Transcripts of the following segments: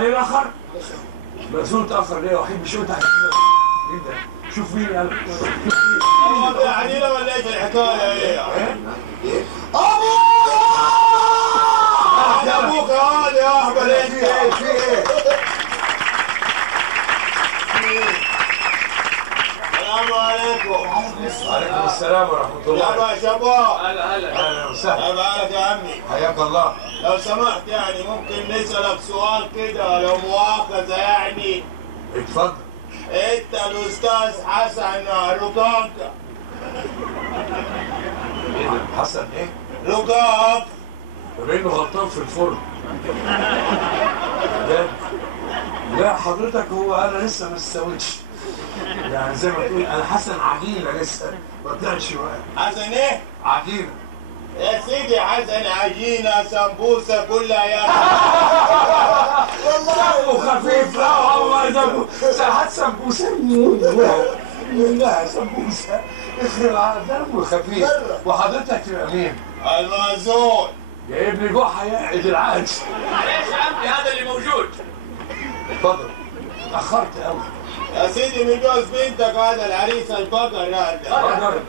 عليه الاخر؟ مأذون تأخر ليه؟ وحيد مش انت حكينا جدا. شوف مين قال. هو علينا ولا ايش الحكايه ايه؟ ابويا! ابوك هذا يا اهبل انت في ايه؟ السلام عليكم. وعليكم السلام ورحمة الله. يا شباب. أهلا وسهلا. كيف حالك يا عمي؟ حياك الله. لو سمحت يعني ممكن نسألك سؤال كده لو مؤاخذة يعني. اتفضل. انت الاستاذ حسن رقاق. حسن ايه؟ رقاق. طب انه غلطان في الفرن. لا حضرتك هو انا لسه ما استويتش. يعني زي ما تقول انا حسن عجينه لسه ما طلعتش حسن ايه؟ عجينه. يا سيدي حسن عجينة سمبوسة كلها يا دمه خفيف. لا والله دمه ساعات سمبوسه لا سمبوسه اخر دمه خفيف. وحضرتك تبقى مين؟ المأذون. يا ابني جحا يعقد العقد. معلش يا عمي هذا اللي موجود. اتفضل. اتأخرت قوي. يا سيدي مجوز بنتك هذا العريس البقر هذا. اتفضل.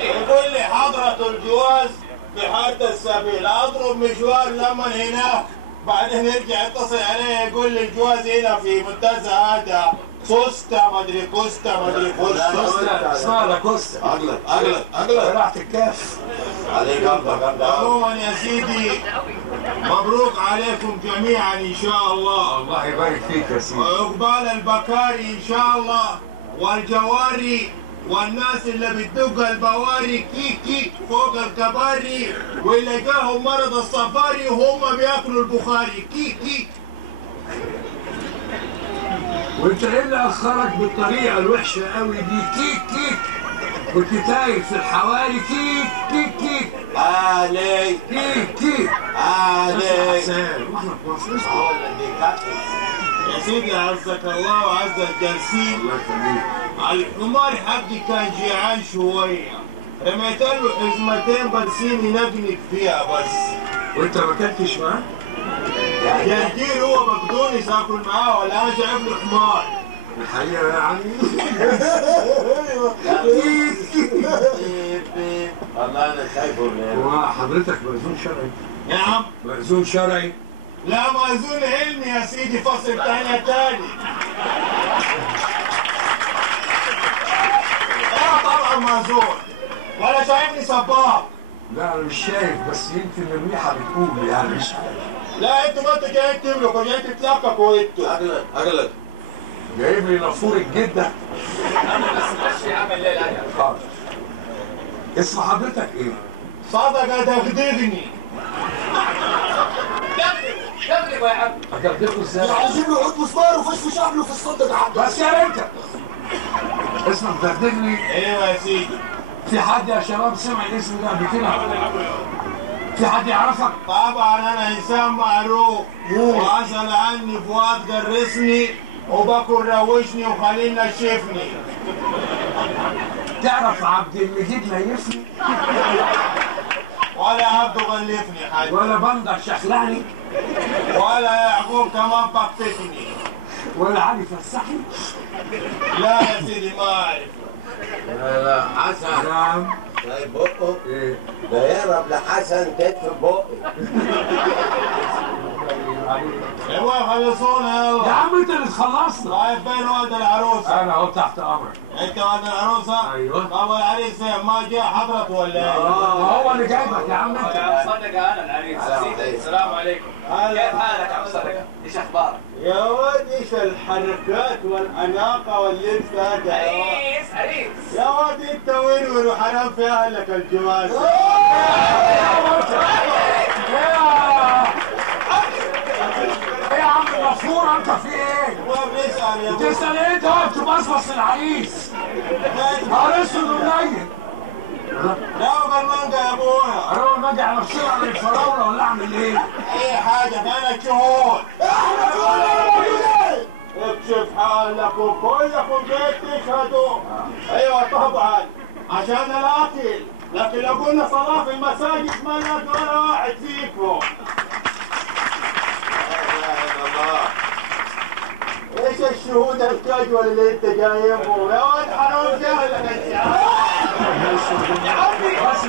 يقول لي حضرة الجواز بحد السبيل، اضرب مشوار لما هناك بعدين يرجع يتصل علي يقول لي الجواز هنا في منتزه هذا كوستا مدري كوستا مدري كوستا. اسمها لاكوستا. اغلط راحت الكاف. عليك قلبك. عموما يا سيدي مبروك عليكم جميعا ان شاء الله. الله يبارك فيك يا سيدي. وعقبال البكاري ان شاء الله والجواري والناس اللي بتدق البواري كيك كيك فوق الكباري واللي جاهم مرض الصفاري وهم بياكلوا البخاري كيك كيك. وانت ايه اللي اخرك بالطريقه الوحشه قوي دي؟ كيك كيك. كنت تايه في الحواري كيك كيك كيك. علي كيك كيك. علي واحنا في مصر. يا سيدي عزك الله وعز الجالسين. الله يخليك. الحمار حقي كان جيعان شويه، رميت له حزمتين برسيم ينقنق فيها بس. وانت ما كلتش معاه؟ جرجير هو مقدونس اكل معاه ولا انا جايب له حمار؟ الحقيقه يعني والله انا شايفه. هو حضرتك مأذون شرعي؟ نعم. مأذون شرعي؟ لا مأذون علمي يا سيدي فصل تاني تاني. لا طبعا مأذون ولا شايفني صباح. لا انا مش شايف بس يمكن الريحه بتقول يعني مش عارف. لا انتوا ما انتوا جايين تملكوا جايين تتلقكوا انتوا. اغلط جايب لي نافور الجده. بس مشي عمل ليل هذا. حاضر. اسم حضرتك ايه؟ صدقة دغدغني. دغدغ يا عم. هتدغدغه ازاي؟ عايزين له عود مسمار وفش شعبله في الصدق عنده. بس يا انت اسمك دغدغني. ايوه يا سيدي. في حد يا شباب سمع الاسم ده قبل كده؟ في حد يعرفك؟ طبعا انا انسان معروف وعزل عني فؤاد جرسني وبكر روشني وخليل نشفني. تعرف عبد المجيد ليفني؟ ولا عبده غلفني حد. ولا بندر شخلعني؟ ولا يعقوب كمان بقفتني. ولا علي فسحني؟ لا يا سيدي ما اعرف. لا حسن. نعم. شايف بقه؟ ايه؟ ده يهرب لحسن كتف بقه. المهم خلصونا يا يلا. عم انت اللي تخلصنا. طيب فين ولد العروسة؟ انا اهو تحت امرك. انت ولد العروسة؟ ايوه. طب والعريس فين؟ ما جاء حضرته ولا ايه؟ هو اللي جايبك يا عم انت. صدقة انا العريس. السلام عليكم. كيف حالك يا عم صدقة؟ ايش اخبارك؟ يا واد ايش الحركات والاناقه واللبس هذا؟ عريس. يا واد انت وين وحرام في اهلك الجواز. ايه يا عم النافوره انت في ايه؟ هو بيسال يا ابوي. بتسال ايه انت واقف تبصبص العريس؟ نهار اسود ومنيل. لا بالمانجا يا ابويا. انا اول ما اجي على الشارع اعمل الفراوله ولا اعمل ايه؟ اي حاجه ثلاث شهور. احنا كلنا موجودين. اكشف حالكم كلكم جيت تشهدوا. ايوه طبعا عشان الاكل، لكن لو قلنا صلاه في المساجد ما نلقى ولا واحد فيكم. لا اله الا الله. ايش الشهود الكاجوال اللي انت جايبه؟ يا ولد حرام جهلك انت. يا عمي بس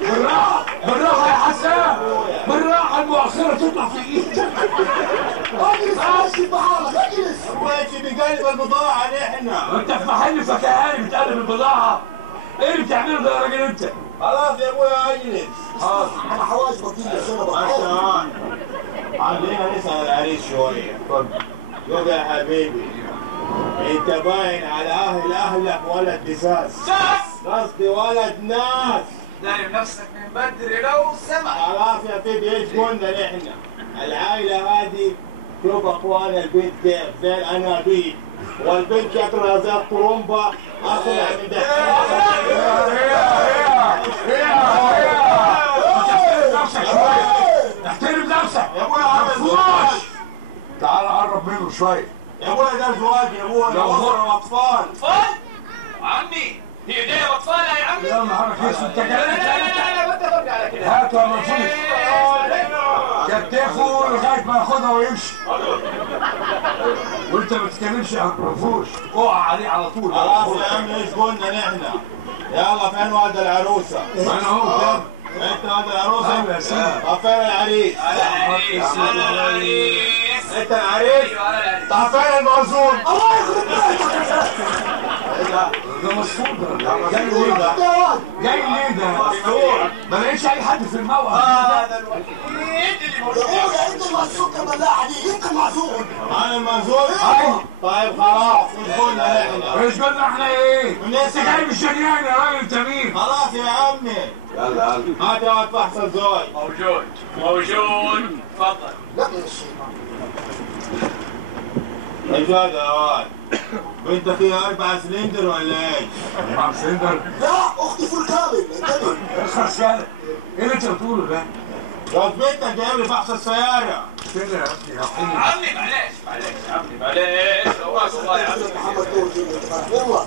بالراحه بالراحه يا حسان، بالراحه المؤخره تطلع في ايدك. اجلس ماشي بحالك اجلس. ابوي بيقلب البضاعه نحن. انت في محل فكهاني بتقلب البضاعه؟ ايه اللي بتعمله ده يا راجل انت؟ خلاص يا ابوي اجلس. انا حواجبك دي السنه بقى. عشان خلينا نسال العريس شويه. شوف يا حبيبي، انت باين على اهلك ولد دساس. قصدي ولد ناس. دايم نفسك من بدري لو سمح. خلاص يا سيدي، ايش قلنا نحن؟ العائله هذه شوف اخوان البنت كيف زي الانابيب، والبنت شكلها زي الطرمبه اطلع من ده. احترم نفسك يا ابويا هذا زواج. تعال قرب منه شويه. يا ابويا ده زواج يا ابويا، يا اسره واطفال. اطفال؟ عمي هي ايديها اطفال يا عمي؟ يلا نهارك اسود، انت لا لا كلامك لا لا ما تفرق على كده. هاتوا يا منفوش كتفه لغايه ما ياخدها ويمشي. وانت ما تتكلمش يا منفوش، اقع عليه على طول. خلاص يا عم ايش قلنا نحن؟ يلا فين ولد العروسه؟ انا اهو قدام. انت ولد العروسه؟ ايوه يا سيدي. طب فين العريس؟ انا العريس. انت العريس؟ ايوه انا العريس. طب فين المعزوم؟ الله يخرب بيتك. ده مسطول ده. جاي ليه ده؟ جاي ليه ده؟ ما لقيتش اي حد في الموقف. هذا الوحيد اللي يا موجود. ابويا انت المسوق الملاحه دي انت المعزوم. انا المعزوم؟ ايوه. طيب خلاص ايش قلنا نحن؟ ايش قلنا احنا ايه؟ من انت جاي مش شريان يا راجل، انت مين؟ خلاص يا عمي. يلا هات يا ولد فحص الزوج. موجود موجود. تفضل. لا يا شيخ. ايش هذا يا ولد؟ بنتك هي 4 سلندر ولا ايش؟ مع سندر. لا اختي فول كامل انتبه. اخرس يالا. ايه اللي انت بتقوله ده؟ يا بنتك جايب لي فحص السياره. كده يا ابني يا حبيبي. عمي معلش يا عمي معلش. والله يا عمي. محمد نور دي والله.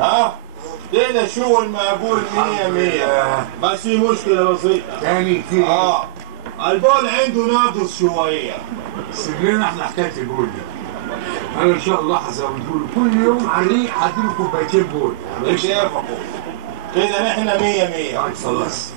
ها؟ كده شو المقبول 100 بس في مشكلة بسيطة. تاني في ايه؟ البول عنده ناقص شوية. سيب لنا احنا حكايه البول دي. انا ان شاء الله هزودهوله كل يوم عليه، هديله كوبايتين بول. مش ينفع كده نحن 100. خلاص.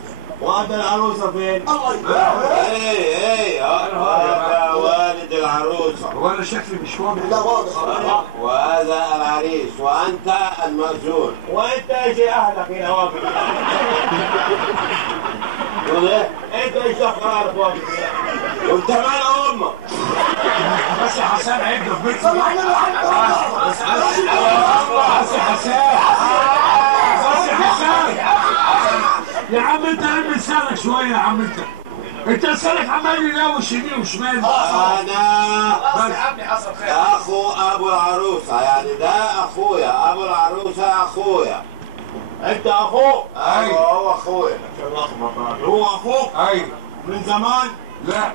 وهذا العروسة فين؟ الله يبارك. ايه هذا والد العروسة هو انا شكلي مش واضح؟ لا واضح. وهذا العريس وانت المأذون. وانت ايش اهلك هنا واقف؟ تقول ايه؟ انت ايش قرارك واقف هنا؟ وانت مال امك؟ بس يا حسان عيب ده في بيتنا. سمع لنا بس يا حسان. بس يا حسان. يا عم انت قلب لسانك شويه يا عم انت لسانك عمال يناوش يمين وشمال. انا خلاص يا عمي حصل خير. اخو ابو العروسة، يعني ده اخويا، ابو العروسة اخويا. انت اخوه؟ ايوه هو اخويا. هو اخوك؟ ايوه. من زمان؟ لا.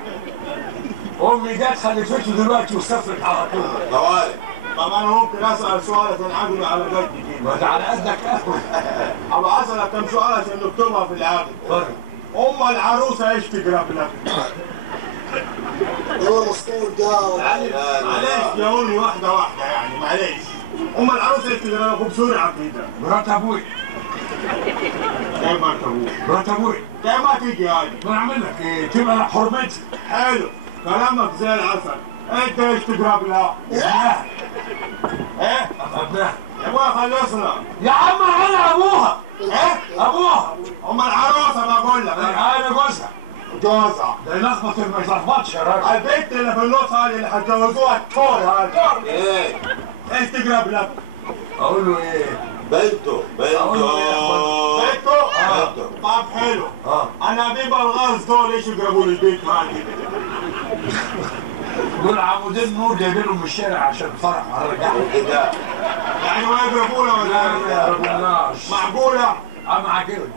امي جت خلفته دلوقتي وسافرت على طول. طوالي. طب انا ممكن اسال سؤال عشان عقلي على قدي كده. وانت على قدك قهوه. ابغى اسالك كم سؤال عشان نكتبها في العقد. اتفضل. ام العروسه ايش تقرب لك؟ هو مسطول ده. معلش جاوبني واحده يعني معلش. ام العروسه ايش تقرب لك بسرعه كده؟ مرات ابوي. زي ما تقول. مرات ابوي. زي ما تيجي هذه. ما اعمل لك ايه؟ تبقى لك حرمتي. حلو كلامك زي العسل. انت ايش تقرب لها؟ ابنها. ايه؟ ابنها. يا ابويا خلصنا. يا عم انا ابوها. ايه؟ ابوها. ام العروسه بقول لك. انا جوزها. جوزها. ده يلخبط ما يتلخبطش يا راجل. البنت اللي في النص هذه اللي هتجوزوها التور هذا. ايه؟ ايش تقرب لك؟ اقول له ايه؟ بنته أقول له إيه يا أخوان؟ بنته؟ طب حلو. انابيب الغاز دول ايش يقربوا للبيت هذه؟ دول عمودين نور جايبينهم من الشارع عشان فرح هرجعهم. كده. يعني ما يقربونا ولا لا ما يقربوناش. معقولة؟ مع كده.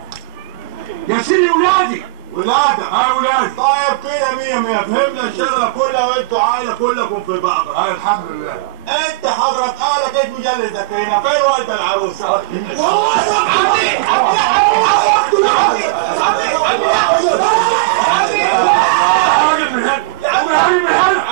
يا سيدي ولادي. ولادة؟ ولادي. طيب كده 100 فهمنا الشغلة كلها وانتوا عائلة كلكم في بعض. الحمد لله. انت حضرة آلك ايش مجلدك هنا؟ فين والد العروسة؟ والله يا راجل من هنا. من هنا.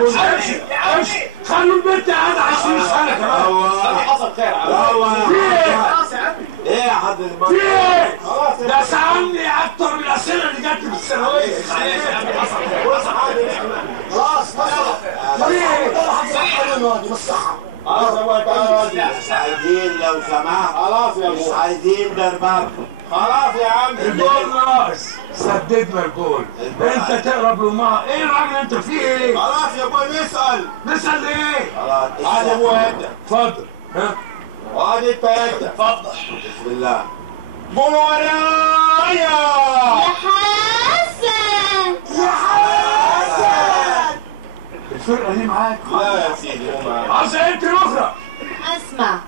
مش هيمشي. خلوا البنت قاعدة 20 سنة كمان. حصل خير في ايه؟ ايه يا حضرة في ايه؟ ده سألني أكتر من الأسئلة اللي جات لي في الثانوية. خلاص في ايه؟ مصلحة مش عايزين لو سمحت. خلاص يا مش ابو عايزين دربك. خلاص يا عم الجول ناقص. سددنا الجول. انت تقرب للماء. ايه الراجل انت فيه ايه؟ خلاص يا ابو نسأل. نسأل ايه؟ خلاص عاد ابو انت اتفضل. ها؟ وعاد انت اتفضل. بسم الله. قول ورايا. يا حسن الفرقة دي معاك؟ لا يا سيدي مو معاك. عايز انت الاخرى. اسمع،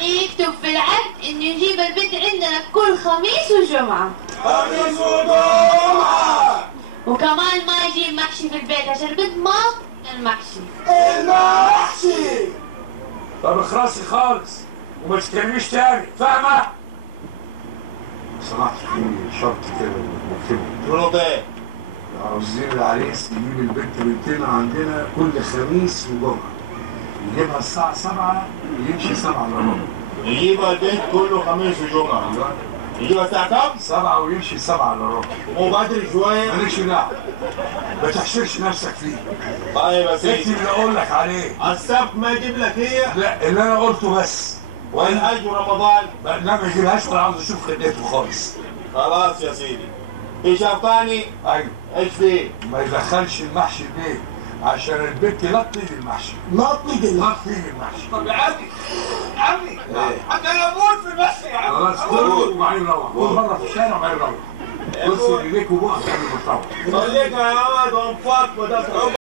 يكتب في العقد انه يجيب البنت عندنا كل خميس وجمعة، خميس وجمعة. وكمان ما يجيب محشي في البيت عشان البنت ما المحشي. المحشي طب اخرسي خالص وما تتكلميش تاني، فاهمة؟ سمعت في شرط كده مكتوب. شنو ده؟ عاوزين العريس يجيب البنت بنتنا عندنا كل خميس وجمعة. يجيبها الساعة 7 يمشي 7 الا ربع. يجيبها البيت كله خميس وجمعة. يجيبها الساعة كام؟ 7 ويمشي 7 الا ربع. مو بدري شوية؟ مالكش دعوة. ما تحشرش نفسك فيه. طيب يا انت سيدي. اللي اقول لك عليه. السبت ما يجيب لك هي؟ لا اللي انا قلته بس. والحج ورمضان؟ لا ما يجيبهاش ولا عاوز اشوف خدمته خالص. خلاص يا سيدي. في شرط ثاني؟ ايوه. ايش فيه؟ ما يدخلش المحشي البيت عشان البنت لا تطيق المحشي. ما تنقل لا تطيق المحشي. طب يا عمي عمي انا اموت في المحشي يا عمي. خلاص كل وبعدين روح. كل مرة في الشارع وبعدين روح. بص رجليك وبقك قبل ما تروح. خليك يا عمد وانفاق وده